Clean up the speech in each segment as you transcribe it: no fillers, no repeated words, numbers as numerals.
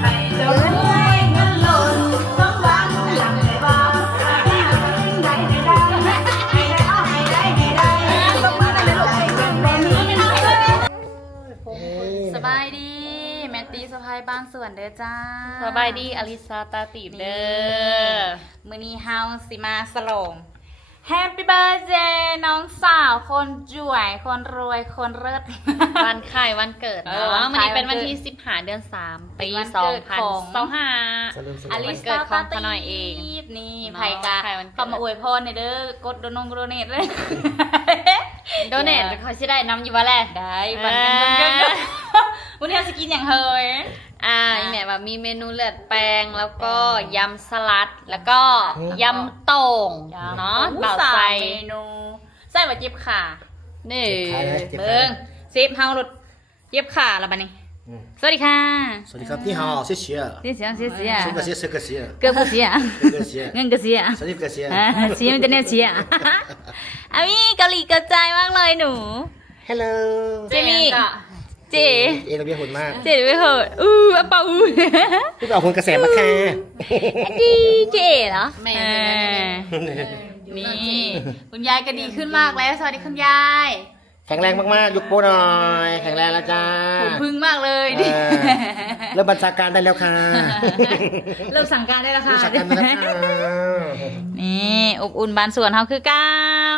สบายดีแมตตี้สะพายบ้านสวนเด้อจ้าสบายดีอลิซาตาตีบเด้อมื้อนี้เฮาสิมาสลอง Happy Birthday น้องสาวคนจ่วยคนรวยคนเลิศ วันคล้ายวันเกิดเนาะวันนี้เป็นวันที่15 เดือน 3 ปี 2025อลิซเกิดของพ่อหน่อยเองนี่ไผกะเข้ามาอวยพรเด้อกดโดนงโดเนทเลยโดเนทเขาสิได้นำอยู่บ่แลได้บันกันวันนี้จะกินอย่างเฮยแม่ว่ามีเมนูเลือดแปลงแล้วก็ยำสลัดแล้วก็ยำโต่งเนาะเบาใส่เมนูใส่บะเจ็บขานี่เบิ้งเซฟเฮาหลุดเจ็บขาแล้วบัดนี้สวัสดีค่ะสวัสดีครับ你好谢谢谢谢谢谢谁个谢谁个谢哥不谢เงินก็เสีย谁个谢เสียมันจะเนี่ยเสียอามี่เกาหลีกระจายมากเลยหนู Hello เจมี่เจเราเบี้ยหุ่นมากเจไม่เหอะอะเปาพี่เอาคนกระแสมาแค่ดีเจเหรอแม่นี่คุณยายก็ดีขึ้นมากแล้วสวัสดีคุณยายแข็งแรงมากๆยกโป้หน่อยแข็งแรงแล้วจ้าผมพึ่งมากเลยดิเริ่มบัญชาการได้แล้วค่ะเริ่มสั่งการได้แล้วค่ะสั่งการได้แล้วค่ะนี่อบอุ่นบ้านสวนเขาคือก้าว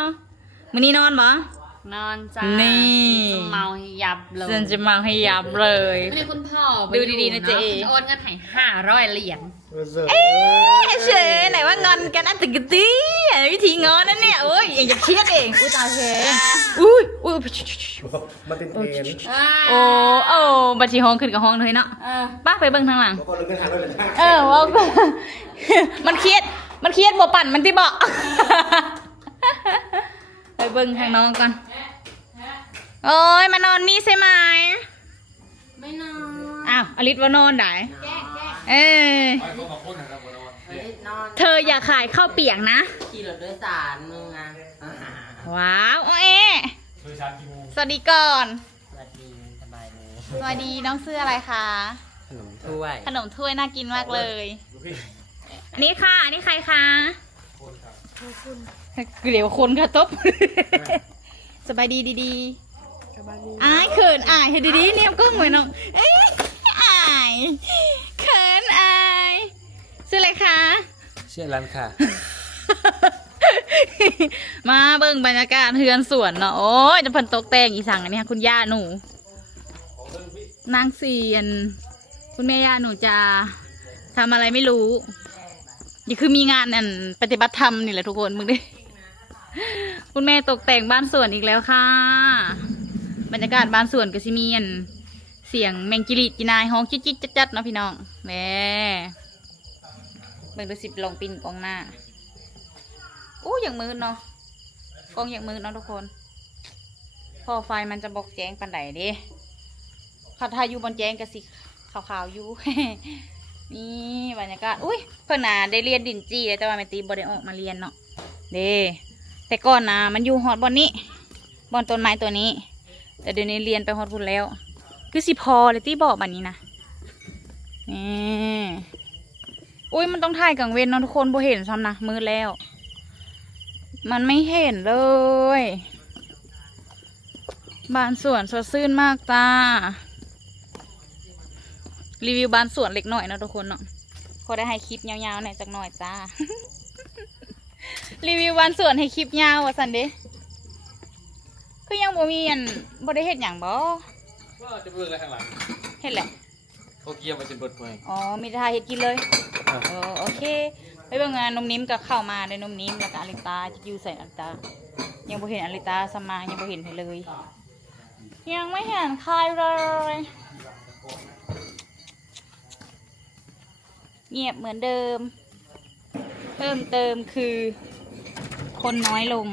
มื้อนี้นอนบ่นอนจ้านี่เมาให้ยับเลยฉันจะเมาให้ยับเลยไม่ได้คุณพ่อดูดีๆนะเจ๊โอนเงินให้500 เหรียญเฉยไหนว่างอนกันอันตึกตีวิธีงอนนั่นเนี่ยโอ้ยยังจะเครียดเองอุ้ยตาเชอุ้ยมาเป็นเทรนโอ้บัญชีห้องขึ้นกับห้องเลยเนาะป้าไปเบิ่งทางหลังว่ามันเครียดบ่ปั่นมันที่บอกไปเบิ่งทางน้องก่อนโอ้ยมานอนนี่ใช่ไหมไม่นอนอ้าวอลิศว่านอนไหนเธออย่าขายข้าวเปียกนะขี่รถโดยสารมึงอ่ะว้าวสวัสดีก่อนสวัสดีสบายดีสวัสดีน้องซื้ออะไรคะขนมถ้วยน่ากินมากเลยอันนี้ค่ะอันนี้ใครคะเดี๋ยวคนกระทบสบายดีดีอายเขินอายเห็นดีๆเนี่ยก็เหมือนน้องอายเขินอายชื่ออะไรคะชื่อรันค่ะมาเบิ่งบรรยากาศเฮือนสวนเนาะโอ้ยจะเพิ่นตกแต่งอีสังอันนี้คุณย่าหนูนางเสียนคุณแม่ย่าหนูจะทำอะไรไม่รู้นี่คือมีงานปฏิบัติธรรมนี่แหละทุกคนมึงดิคุณแม่ตกแต่งบ้านสวนอีกแล้วค่ะบรรยากาศบ้านสวนก็สิมีเสียงแมงจิริจินายฮ้องจิ๊ดๆจัดๆเนาะพี่น้องแหมเบิ่งดูสิลองปิ่นกองหน้าอย่างมืดเนาะกองอย่างมืดเนาะทุกคนพอไฟมันจะบอกแจ้งปันใดเด้ขัดทาอยู่บนแจ้งก็สิขาวๆอยู่นี่บรรยากาศเพื่อนน่ะได้เรียนดินจี้แต่ว่าแม่ตีบ่ได้ออกมาเรียนเนาะเด้แต่ก่อนน่ะมันอยู่ฮอดบอนนี้บอนต้นไม้ตัวนี้แต่เดี๋ยวนี้เรียนไปฮอดพุ่นแล้วคือสิพอเลยตีบอกแบบนี้นะนี่มันต้องถ่ายกลางเว้นเนาะทุกคนบ่เห็นซ้ำนะมืดแล้วมันไม่เห็นเลยบ้านสวนสดชื่นมากจ้ารีวิวบ้านสวนเล็กหน่อยนะทุกคนเนาะพอได้ให้คลิปยาวๆหน่อยจักหน่อยจ้า รีวิวบ้านสวนให้คลิปยาวว่ะสันเด้คือยังบ่มีบ่ได้เห็ดอย่างบ่ก็จะเบิ่งอะไรข้างหลังเห็ดแหละเขาเกี่ยวมาจนเบิดไปมีทายเห็ดกินเลยโอเคไปเบิ่งงานนมนิ่มกับเข้ามาในนมนิ่มแล้วก็อลิตาจะอยู่ใส่อลิตายังบ่เห็นอลิตาสมายังบ่เห็นเลยยังไม่เห็นใครเลยเงียบเหมือนเดิมเพิ่มเติมคือคนน้อยลง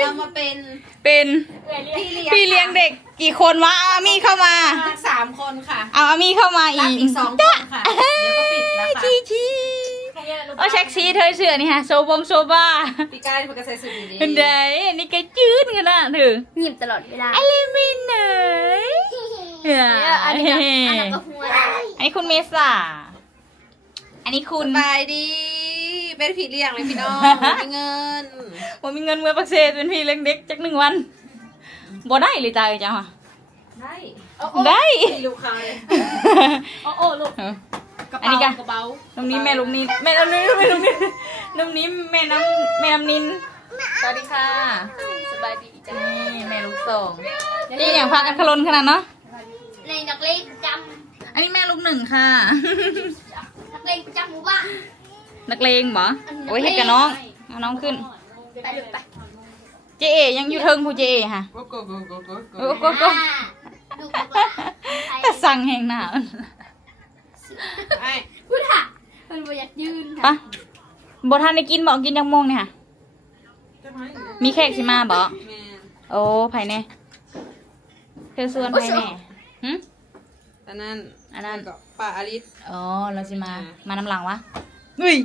เรามาเป็นพี่เลี้ยงเด็กกี่คนวะอามี่เข้ามา3 คนค่ะเอาอามี่เข้ามาอีก2 คนค่ะเดี๋ยวก็ปิดแล้วค่ะ เอาเช็คซีเธอเชื่อนี่ฮะโซบงโซบ้า ปีกายมันก็ใส่สุดดี เห็นไดนี่แกจืดกันนะถึง หยิบตลอดเวลา ไอเลมินเนย อันนี้ก็หัวได้ อันนี้คุณเมษาอันนี้คุณ สบายดีเป็นผีเลี้ยงเลยพี่น้องมีเงิน ผมมีเงินเมื่อปักเซเป็นพี่เลี้ยงเด็กจัก1 วันบ่ได้เลยจ้าจ้า ได้ ได้ ลูกค้าเลย โอ้ลูก กระ อันนี้ เป๋า กัน กระเป๋า น้ำนี้แม่ลูกนินแม่น้ำนี้แม่ลูกนินน้ำนี้แม่น้ำนินสวัสดีค่ะ สบายดีจ้ะ นี่แม่ลูกสองนี่อย่างพากันขลนขนาดเนาะ ในนักเลงจ อันนี้แม่ลูก1ค่ะ ำนักเลงประจำหมู่บ้าน นักเลงเหรอโอ้ยให้กับน้องเอาน้องขึ้น ไปดูไป เจเอยังอยู่เทิงผู้เจเอค่ะ โกโกโกโกโกโก โอ้โก็ ดูบอกว่า แต่สั่งแหงหนา ไอ้ พูดค่ะมันบ่อยากยืน ปะบทันได้กินบอกกินยังโมงเนี่ยค่ะ มีแขกสิมาบอก แม่ โอ้ไผแน่เธอส่วนไผแน่หึ อันนั้น อันนั้น ก็ป้าอลิส อ๋อเราสิมาน้ำหลังวะเฮ้ย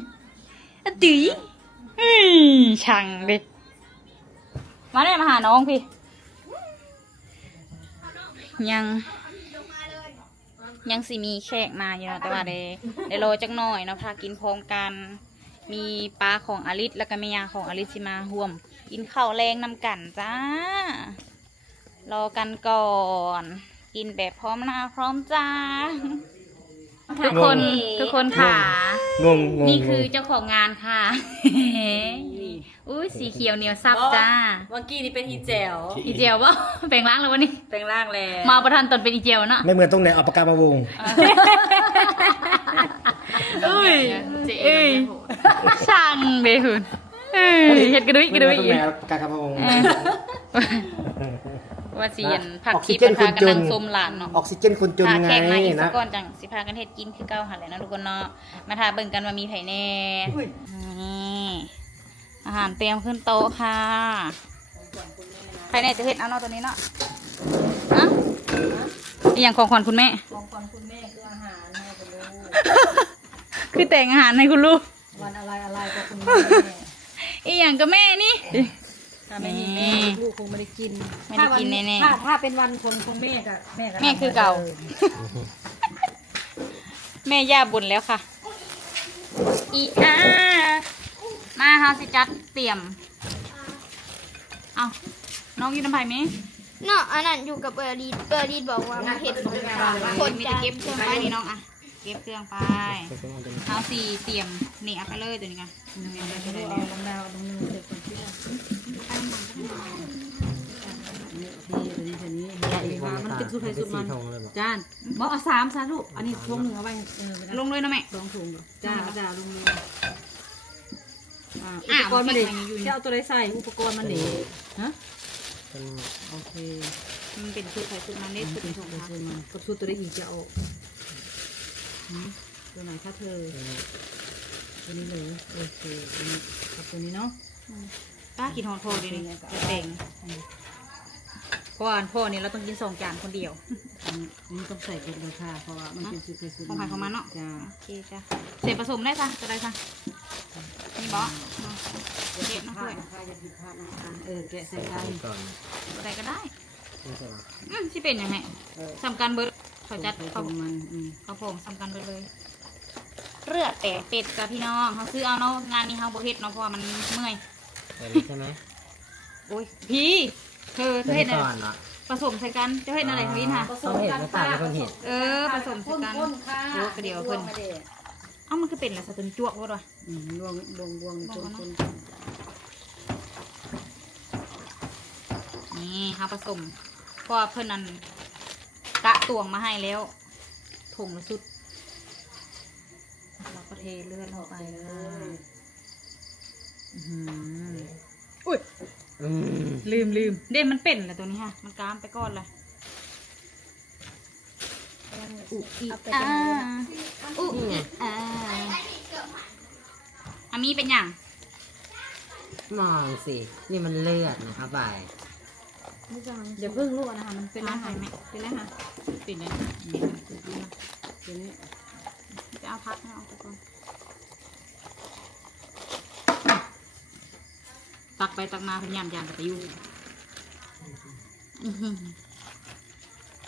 อะตีเฮ้ยช่างดิมาได้มาหาน้องพี่ ยังสิมีแขกมาอยู่เนาะแต่ว่าได้รอจักหน่อยเนาะพากินพร้อมกัน มีปลาของอลิสแล้วก็แม่ยาของอลิสสิมาห่วม กินข้าวแรงนำกันจ้ารอกันก่อน กินแบบพร้อมหน้าพร้อมจ้าทุกคนค่ะ งง นี่คือเจ้าของงานค่ะ อุ้ยสีเขียวเหนียวซับจ้า เมื่อกี้นี่เป็นอีแจว อีเจียวป่ะแปลงร่างแล้ววันนี้ แปลงร่างแล้ว มาประทันตอนเป็นอีเจียวเนาะ ไม่เหมือนตรงไหนเอาปากกามาวง เอ้ยเอ้ยช่างเบคุณเอ้ยเฮ็ดกระดุยกระดุย ไม่เหมือนตรงไหนเอาปากกามาวง ว่าเสียนผัก ออกซิ ชี เจ พาน คุณ กำลัง จุน ส้มหลานเนาะ ออกซิเจนคุณจุน พา ไง แขกมาอีกสั นะ กก่อนจังสิพากันเฮ็ดกินคือเก้าหันแหละนะทุกคนเนาะมาทาเบิ่งกันว่ามีไผแน่นี่อาหารเตรียมขึ้นโต๊ะค่ะใครแน่จะเฮ็ดเอาเนาะตัวนี้เนาะฮะอหย่างของขวัญคุณแม่ ของขวัญคุณแม่คืออาหารแม่กับลูก คือแต่งอาหารให้คุณลูก วันอะไรก็คุณแม่ อีหยังกับแม่นี่ ถ้าไม่มีแม่ลูกคงไม่ได้กิน ไม่ได้กินแน่ ถ้าเป็นวันของแม่กับแม่ ๆแม่คือเก่า แม่ย่าบ่นแล้วค่ะ อีอามาเฮาสิจัดเตรียม เอาน้องอยู่น้ำไผ่ไหม เนาะอันนั้นอยู่กับเบอร์ดีบอกว่ามาเห็ดคน มี จะ แต่เก็บเครื่องไปนี่น้องอ่ะ เก็บเครื่องไปเอาสีเตรียมนี่เอาไปเลยตัวนี้กัน เอาลงดาวลงมือเสร็จคนที่ละมันเป็นสุดท้ายสุดมันจานบอกเอา3ซะลูกอันนี้ทงหนึ่งเอาไว้ลงเลยนะแม่ 2ถุงจ้าจ้าลงมืออุปกรณ์มันเด็กที่เอาตัวใดใส่อุปกรณ์มันเด็กฮะโอเค มันเป็นชุดไข่ชุดมันเล็ดชุดถุงค่ะ มันกับชุดตัวใดอีกจะเอาตัวไหนคะเธอตัวนี้เลยโอเคตัวนี้กับตัวนี้เนาะ ป้ากินหอมโทดีนี่จะแต่งเพราะว่าพ่อเนี่ยเราต้องกิน2 จานคนเดียว อันนี้ต้องใส่เป็นราคาเพราะว่ามันเป็นสุดท้ายสุด ของใครของมันเนาะ จ้า โอเคจ้ะเสร็จผสมได้จ้ะจะได้จ้ะนี่บอเก็บนะเพื่อน อย่าผิดพลาดนะคะแกะใส่กัน ใส่ก็ได้ที่เป็นยังไงสำคัญเบิร์ดเขาจัด เขา เขา มัน เขาโผงสำคัญเบิร์ดเลยเลือดแต่เป็ดจ้ะพี่น้องเขาซื้อเอาเนาะงานนี้เขาบริเฮ็ดเนาะเพราะว่ามันเมื่อย ใช่ไหม โอ้ยพี่เธอเฮ็ดอะไรผสมใส่กันจะเฮ็ดอะไรของพี่ค่ะ เขาเห็นก็ตามคนเห็น ผสมใส่กันโอ้กระเดียวเพิ่นเอ้ามันก็เป็นอะไรสะตุนจวกวะด้วย บวงคน นี่เขาผสมเพราะว่าเพิ่นนั่นกะตวงมาให้แล้วถุงละสุดเราก็เทเลือดลงไปเลยอุ้ยลืมเด่นมันเป็นแหละตัวนี้ฮะมันกามไปก่อนเลยอามีเป็นอย่าง มองสิ นี่มันเลือดนะครับไป อย่าเพิ่งลูกนะคะมันเป็น เป็น อา อา หา หาร รไหมเป็นอาหารเป็นเลย ตัวนี้ จะเอาพักให้เอาไปก่อน ตักไปตักมาพยายามยางกับตะยู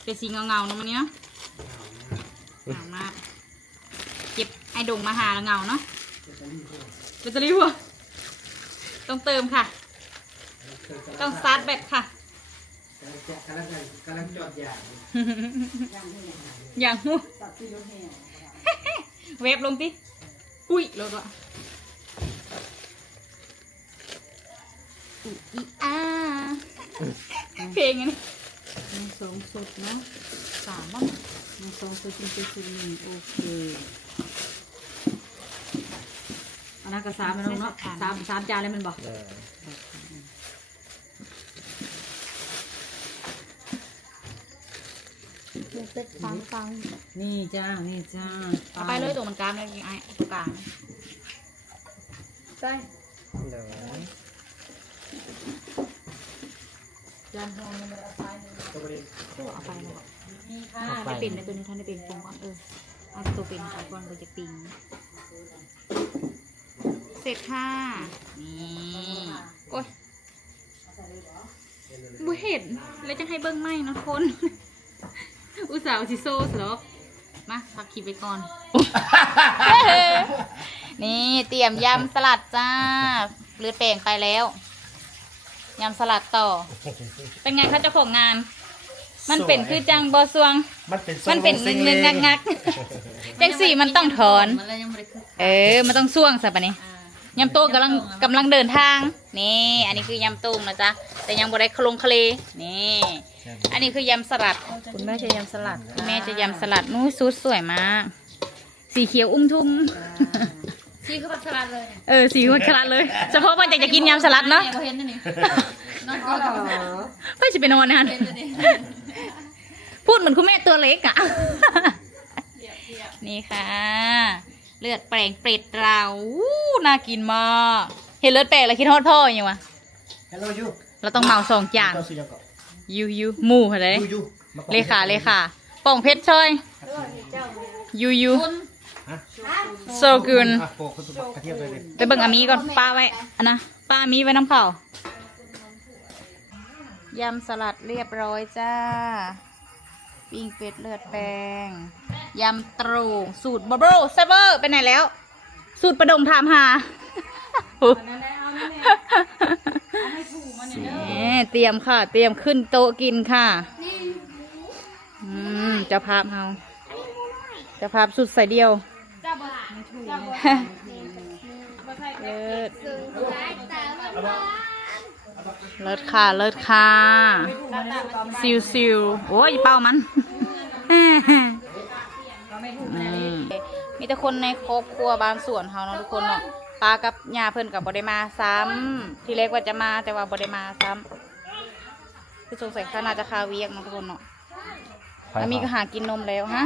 เป็นสีเงาๆเนาะมันนี้เนาะเงามากเก็บไอ้ดงมาหาแล้วเงาเนาะเป็นตะลิวต้องเติมค่ะ ต้องสตาร์ทแบตค่ะกำลังจอดอย่างหูเวฟลงติอุ้ยรถวะอีอาเพลงอันนี้ สองสดเนาะ 3บ้าง สองสดเป็น1โอเคอันนั้นก็3แล้วเนาะ3จานเลยมันบอกนี่จ้านี่จ้า เอาไปเลยตรงมันกลางเลยไอ้ตรงกลาง จานทองมันเอาไป เอาไปเลย นี่ค่ะ ได้เป็นในตัวนี้ท่านได้เป็นปรุงก่อนเอาตัวเป็นไปก่อนเราจะปิ้งเสร็จค่ะนี่โอ้ยบุเห็นแล้วจะให้เบิ้งไหมเนาะคน อุตส่าห์เอาซิโซ่สลบมาพักคลิปไปก่อน นี่เตรียมยำสลัดจ้าเลือดแป้งไปแล้วยำสลัดต่อ เป็นไงคะเจ้าของงาน มันเป็นคือจังบอสวง มันเป็นเงึงงักๆจังสี่มันต้องถอน มันเลยยังไม่ได้คึก มันต้องส่วงสับปะนี่ยำโต้กำลังเดินทางนี่อันนี้คือยำตุ้มนะจ๊ะแต่ยังบ่ได้คลงคเลนี่อันนี้คือยำสลัด คุณแม่จะยำสลัด คุณแม่จะยำสลัดนู้ยซูดสวยมากสีเขียวอุ้มทุ่ม ชีคือผักสลัดเลย สีมันขนาดเลยเฉพาะมันจะกินยำสลัดเนาะ เห็นนั่นนี่นอนก่อน ไม่จะไปนอนนานพูดเหมือนคุณแม่ตัวเล็กอ่ะนี่ค่ะ เลือดแปลงเป็ดเราน่ากินมากเห็นเลือดแปลงแล้วคิดฮอดพ่อยังวะ Hello you เราต้องเมา2 จาน เจ้าซื้อยังก่อน ยูหมู่อะไร you เลขาป่องเพชรช่อยยู so good อ่ะโปะคุณกระเทียมเลยดิ ไปเบิ่งอามีก่อนป้าไว้อันนะป้าอามีไว้น้ำเข่ายำสลัดเรียบร้อยจ้าปิ้งเป็ดเลือดแปลงยำตรูสูตรบับเบิ้ลเซเวอร์ไปไหนแล้ว สูตรประดงถามหาเตรียมค่ะเตรียมขึ้นโต๊ะกินค่ะเจ้าภาพเฮาเจ้าภาพสุดใส่เดียวเลิศค่ะเลิศค่ะซิวโอ้ยเป้ามันมีแต่คนในครอบครัวบ้านสวนเฮาเนาะทุกคนเนาะป้ากับย่าเพิ่นกับบได้มาซ้ำที่เล็กว่าจะมาแต่ว่าบได้มาซ้ำคือสงสัยเขาน่าจะคาเวียกเนาะทุกคนเนาะแล้วมีก็หากินนมแล้วฮะ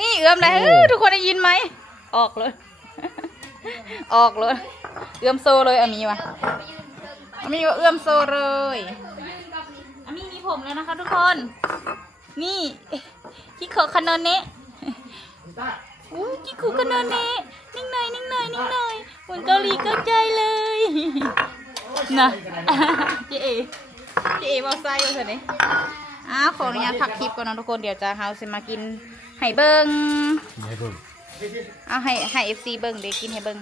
นี่เอื้อมเลยทุกคนได้ยินไหมออกเลยออกเลยเอื้อมโซเลยอามีวะอามีก็เอื้อมโซเลยอามีมีผมแล้วนะคะทุกคนนี่คิโคคานอนเนะคิโคคานอนเนะนิ่งหน่อยเหมือนเกาหลีเกาใจเลยนะเจ๊บอกไส้เลยเถอะนี่ขออนุญาตพักคลิปก่อนนะทุกคนเดี๋ยวจะเฮาสิมากินไห่เบิ้งเอาให้FC เบิ้งเดี๋ยวกินให้เบิ้ง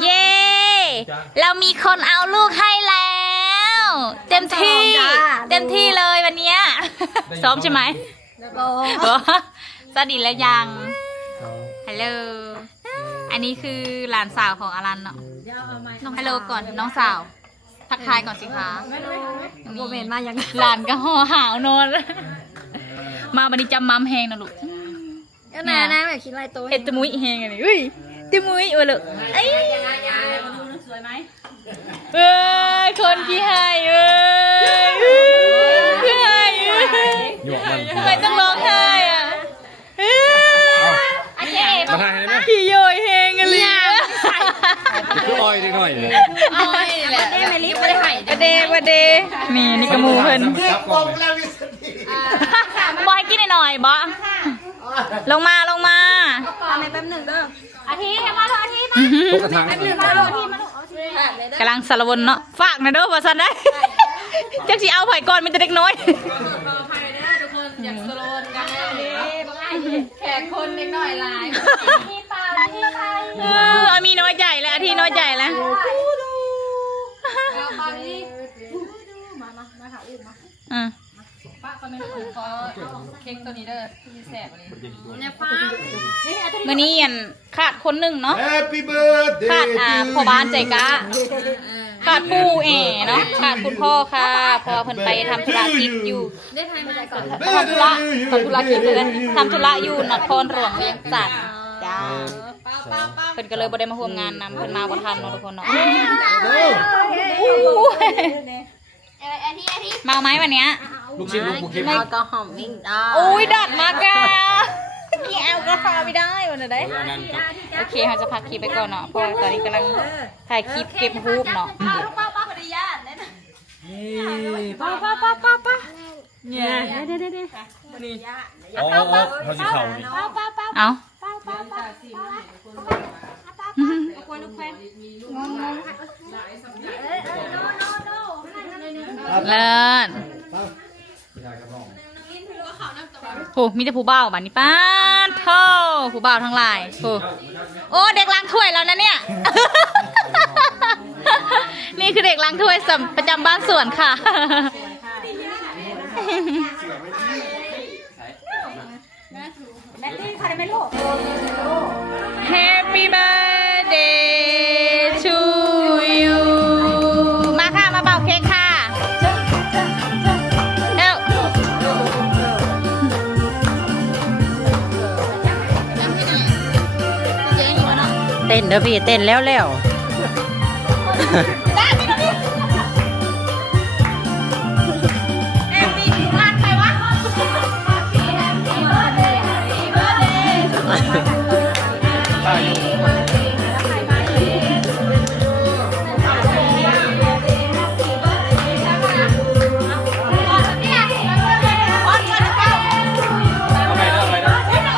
เย้เรามีคนเอาลูกให้แล้วเต็มที่เลยวันเนี้ยซ้อมใช่ไหมสวัสดีแล้วยังฮัลโหลอันนี้คือหลานสาวของอารันเนาะฮัลโหลก่อนน้องสาวทักทายก่อนสิคะโมเมนต์มายังหลานก็ห่อหาวนอนมาบันนี้จำมัมแหงนะลูกนะแบบคิดไรโตเห็ดจมุ้ยแหงอะไรอุ้ยจมุ้ยเลยไอ้สวยไหมคนขี้ให้ขี้ให้ทำไมต้องร้องไห้อ่ะมาถ่ายให้ได้ไหม ขี้โยยแหงอะไรคืออ้อยนิดหน่อยเลย อ้อยแหละไม่ลิฟไม่ได้ไห่ ประเดนี่กระมูเพิ่นบอยกินหน่อยบ่ลงมาทำไมแป๊บหนึ่งเด้ออาทิตย์มาเถอะอาทิตย์มา พวกกระถาง แป๊บหนึ่งมาลูกอาทิตย์มาลูก กำลังสารวนเนาะฝากหนะเด้อว่าซั่นได้จักสิเอาไผก่อนมันจะเด็กน้อย อยากสโลนกันแน่แขกคนเล็กน้อยหลายที่ปลาที่ไทย เอามีน้อยใหญ่แล้วอาทีน้อยใหญ่แล้ว เอาปลาที่มาหาอุ้มมา อืม ป้าก็ไม่รู้ขอเค้กตัวนี้เด้อที่แสบเลยเนี่ยฟ้า มื้อนี้อันขาดคนหนึงเนาะ Happy birthday ขาดพ่อบ้านใจกะขาดปู่เนาะขาดคุณพ่อค่ะเพอเพิ่นไปทำธุระกิจอยู่ ได้ไทยมาก่อน ทำธุระกิจเลยทำธุระอยู่นครหลวงเวียงจันทน์จ้า ป้า เพิ่นก็เลยบ่ได้มาร่วมงานนำเพิ่นมาบ่ทันเนาะทุกคนเนาะเมาไหมวันเนี้ย ลูกชิ้นลูกหมูเค็ม เอาก็หอมวิ่งได้ อุ้ยดัดมากอะพี่แอลก็พาไม่ได้วันไหนได้ อันนั้นครับ โอเคเราจะพักคลิปไปก่อนเนาะเพราะว่าตอนนี้กำลังถ่ายคลิปเก็บรูปเนาะ ป้าขออนุญาตนะ เนี่ย อ๋อเขาสิเข่านี่ เอาเลิศโหมีแต่ผู้บ่าวบ้านนี้ป้าเท่าผู้บ่าวทั้งหลายโอ้เด็กล้างถ้วยแล้วนะเนี่ย นี่คือเด็กล้างถ้วยประจำบ้านสวนค่ะ Happy birthday to you มาค่ะ มาเป่าเค้กค่ะเร็วเต้นเด้อพี่เต้นแล้ว เอาไปเอาไปนะลูกแม่เ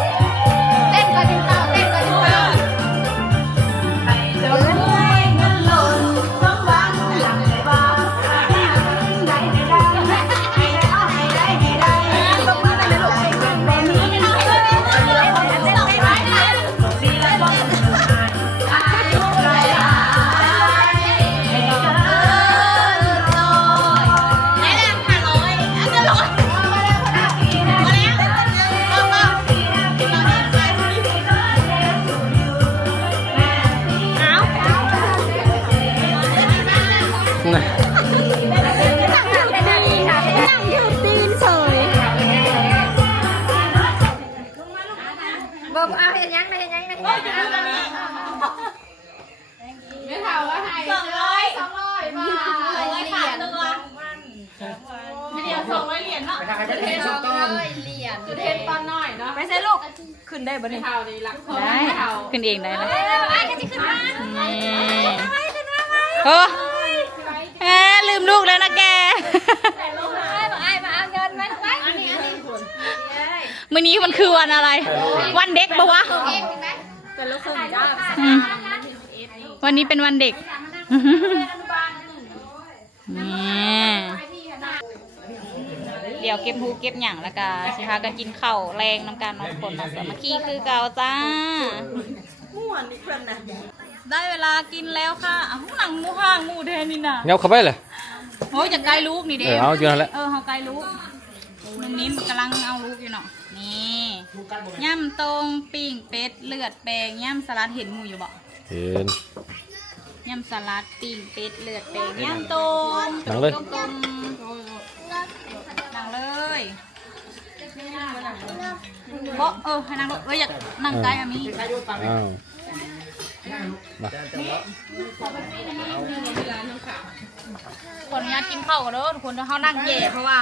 อาไป เต้นก่อนจิ้มเต้าเต้นก่อนจิ้มเต้า บอกเอาเห็นยังเห็นยังไม่เท่าว่าไทย200 บาทเหรียญเดี๋ยว200 เหรียญเนาะ เหรียญจุดเทนตอนหน่อยเนาะ ไปใส่ลูก ขึ้นได้บ่เนี่ย เท่าดีหลักคน ได้ เท่า ขึ้นเองได้นะ ไอ้ก็จะขึ้นมา นี่โอ้ลืมลูกแล้วนะแก ไอ้มาเอาเงินมาไว้อันนี้ มื้อนี้มันคือวันอะไร วันเด็กปะวะ เป็นลูกครึ่งจ้า อืมวันนี้เป็นวันเด็ก นี่เดี๋ยวเก็บหูเก็บหยั่งแล้วก็สิพากันกินข้าวแรงน้ำกันน้องคนมาสามัคคีคือเก่าจ้าได้เวลากินแล้วค่ะอ้าวหนังหมูห่างหมูแทนนี่น่ะ เงาเข้าไปเลย โอ้ยจะไกลลูกนี่เด้ เอาอยู่นั่นแหละ เขาไกลลูกมึงนี้กำลังเอาลูกอยู่เนาะนี่ย่ำตรงปิ้งเป็ดเลือดแปลงย่ำสลัดเห็นหมูอยู่บ่ เห็น ย่ำสลัดปิ้งเป็ดเลือดแปลงย่ำตรง นั่งเลย ตรงนั่งเลยบ่ให้นั่งเลยอยากนั่งใกล้อามี อ้าวมา ขออนุญาตกินข้าวก่อนเด้อทุกคนเดี๋ยวเขานั่งแย่เพราะว่า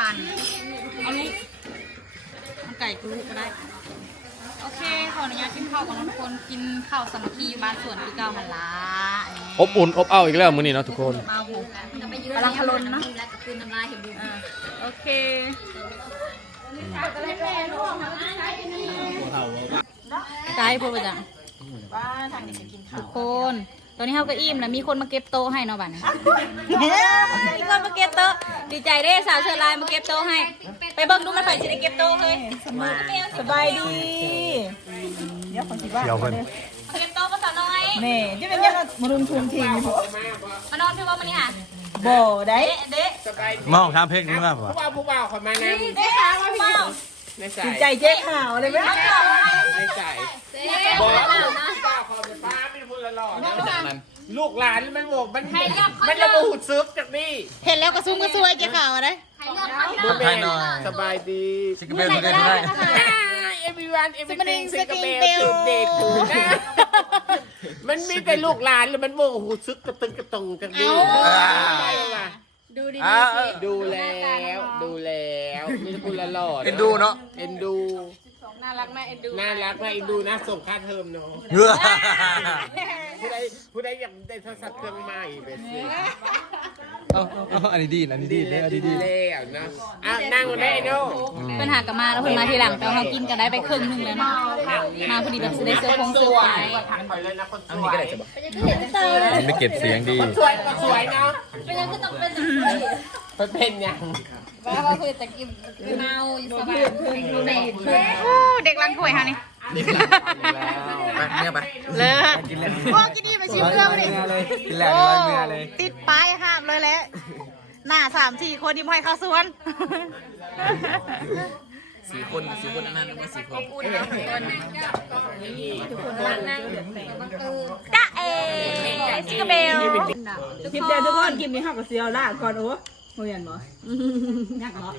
เอาลูกเอาไก่กูลูกก็ได้โอเคขออนุญาตกินข้าวก่อนนะทุกคนกินข้าวสามัคคีอยู่บ้านสวนคือเก่าหันละนี่ อบอุ่นอบอ้าวอีกแล้วมื้อนี้เนาะทุกคน กำลังพะลนเนาะโอเคไก่พูดไปจัง ป้าทางนี้จะกินข้า ทุ ว กคน ตอนนี้เขาก็อิ่มแล้วมีคนมาเก็บโต๊ะให้เนาะบัดนี้ มีคนมาเก็บโต๊ะดีใจเด้สาวเชอร์ไลน์มาเก็บโต๊ะให้ ไปเบิ่งดูมันไผสิได้เก็บโต๊ะเลย สบายดีเดี๋ยวคนที่บ้านเขาเด้อ มาเก็บโต๊ะมาสาวน้อย นี่จะเป็นยังไงมารุมทุนทีม มานอนพี่ว่ามันนี่ค่ะ บ่ได้ เด๊ะ มองทำเพลงนี้มากกว่า ผู้บ่าวคนมานะ เด๊ะค่ะพี่เป้า ในใจ ดีใจเจ๊ข่าวเลยไหม ในใจบอกว่าป้าขอป้าไม่พูดละหล่อลูกหลานมันบอกมันระบุหุดซึกจากนี่ เห็นแล้วก็ซุ้มก็สวยเจ๊ข่าวอะไร ดูเมนสบายดี ชิคกี้พายได้ได้ everyone everything สิงคโปร์จุดเด็กถูกนะมันมีแต่ลูกหลานแล้วมันโมโหซึกกระตึงกระตงจากนี่ดูดีดูแล้วไม่ได้พูดละหล่อ เอ็นดูเนาะ เอ็นดู น่ารักน่าเอ็นดู น่ารักน่าเอ็นดูนะส่งค่าเทอมเนาะผู้ใดอยากได้โทรศัพท์เครื่องใหม่ไปสิ อันนี้ดีอันนี้ดีเลยอันนี้ดี แล้วนะนั่งได้เนาะ เพิ่นหากลับมาแล้วเพิ่นมาทีหลังแต่เขากินกันได้ไปครึ่งหนึงแล้วเนาะมาพอดีแบบได้เสื้อผงเสื้อไฟ ถังไปเลยนะคนสวย ไม่เก็บเสียงดี สวยก็สวยเนาะเป็นยัง ว่าคือตะกี้เมาอยู่สบายโอ้เด็กรังถ้วยฮะนี่ เนี่ยไป เลิศโอ้กินดีมาชิมเรื่องดิ กินแล้วร้อยเมียเลย ติดป้ายห้ามเลยแหละหน้า3-4 คนยิ้มให้เข้าสวน 4 คนอันนั้นว่า4 คน อุ่นเนาะจ้าเอ๋จิกเบล คลิปเดียวทุกคนคลิปนี้ห้ากับเซียวล่าก่อนโอ้โหยันบ่ยักเหรอ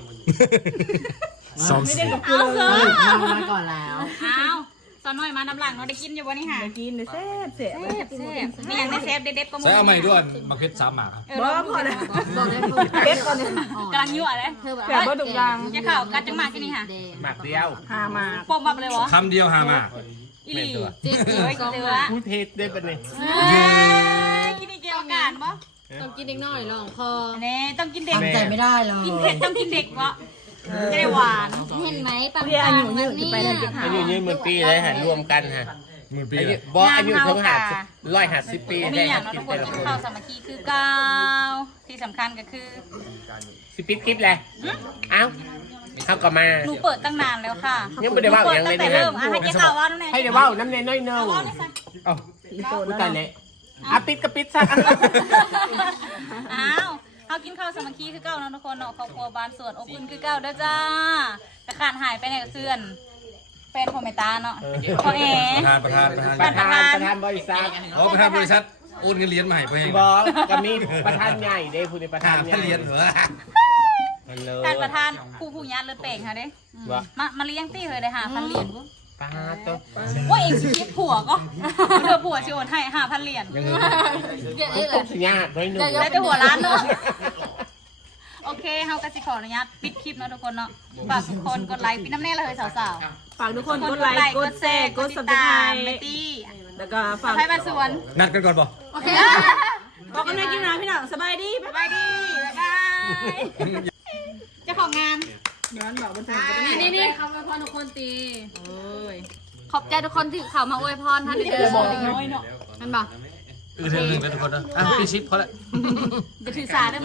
สอง ไม่ สี ได้กับกูเลย มาก่อนแล้ว อ้าวสอนหน่อยมาน้ำหลังเนาะได้กินอยู่บ่นี่ค่ะ กินเลยแซ่บเสีย เซฟมีอย่างได้เซฟเด็ดๆก็หมด ใช้เอาใหม่ด้วยมาเพชรสามหมาก บ่พอเลยเก็บก่อนเลย กำลังยั่วเลย แต่บ่ถูกดัง จะข่าวกัดจังหมากที่นี่ค่ะ หมักเดียว หามา โป่งบับเลยวะ คำเดียวหาหมาก อีหลีเจ๊เอ้ยเดือ พูดเทศได้ปะเนี่ย กินอีกเกี่ยวกันปะ ต้องกินเด็กน้อยลองคอ เน่ต้องกินเด็ก ใจไม่ได้หรอก กินเผ็ดต้องกินเด็กวะจะได้หวาน เห็นไหมปัง เรียอายุยืดไปนั่นจะหา อายุยืนหมื่นปีเลยฮะรวมกันฮะ หมื่นปี อายุทั้ง150 ปี มี ได้ อย่าง ฮะ เรา กิ ทุ น กค ไป น แล้ว กินข้าวสามัคคีคือก้าวที่สำคัญก็คือ สิปิดคลิปเลยเอ้าเข้าก็มา หนูเปิดตั้งนานแล้วค่ะ ยังไม่ได้ว่าอย่าง ตั้ เลย งแต่ นะ เริ่มให้เจ๊ข่าวว่านั่นเอง ให้เดี๋ยวว่าน้ำเนยน้อยเนยเอ้าพูดแต่เนี่ยปิดก็ปิดซะ อ้าวเขากินข้าวสามัคคีคือเก้าเนาะทุกคนเนาะครอบครัวบ้านสวนอบอุ่นคือเก้าเด้อจ้ากระขาดหายไปไหนกับเสื่อนแฟนพ่อแม่ตาเนาะพ่อเอ๋ ประธาน บริษัท อ๋อประธานบริษัทโอนเงินเหรียญมาให้เพื่อน บอกก็มีประธานใหญ่เด้ผู้ในประธานใหญ่ เหรียญเหรอ การประธานผู้ญาติเลือดเป่งค่ะเด้มาเลี้ยงตี้เลยได้5,000 เหรียญ ปาตัว ว่าเองสิคิดผัวก็เธอผัวสิโอนให้5,000 เหรียญ ตกสัญญาน้อยหนึ่ง ได้แต่หัวร้านเนาะโอเคเฮากสิขออนุญาตปิดคลิปเนาะทุกคนเนาะฝากทุกคนกดไลค์ปิดน้ำแน่เลยสาว ฝากทุกคน ๆ กดไลค์กดแชร์กด ติดตาม subscribe เมตี้ แล้วก็ฝาก ให้บ้านสวน นัดกันก่อนบ่ โอเค บอกกันด้วยกินน้ำพี่น้องสบายดี บ๊ายบายดีบ๊ายบายเจ้าของงาน เดี๋ยวนั้นบอกบนถนน นี่คำอวยพรทุกคนตี โอ้ย ขอบใจทุกคนที่เข้ามาอวยพรท่านเด้อ บอกเด็กน้อยเนาะ มันบอก เรื่องหนึ่งกันทุกคนนะพี่ชิปพอแล้ว จะถือสาได้ไหม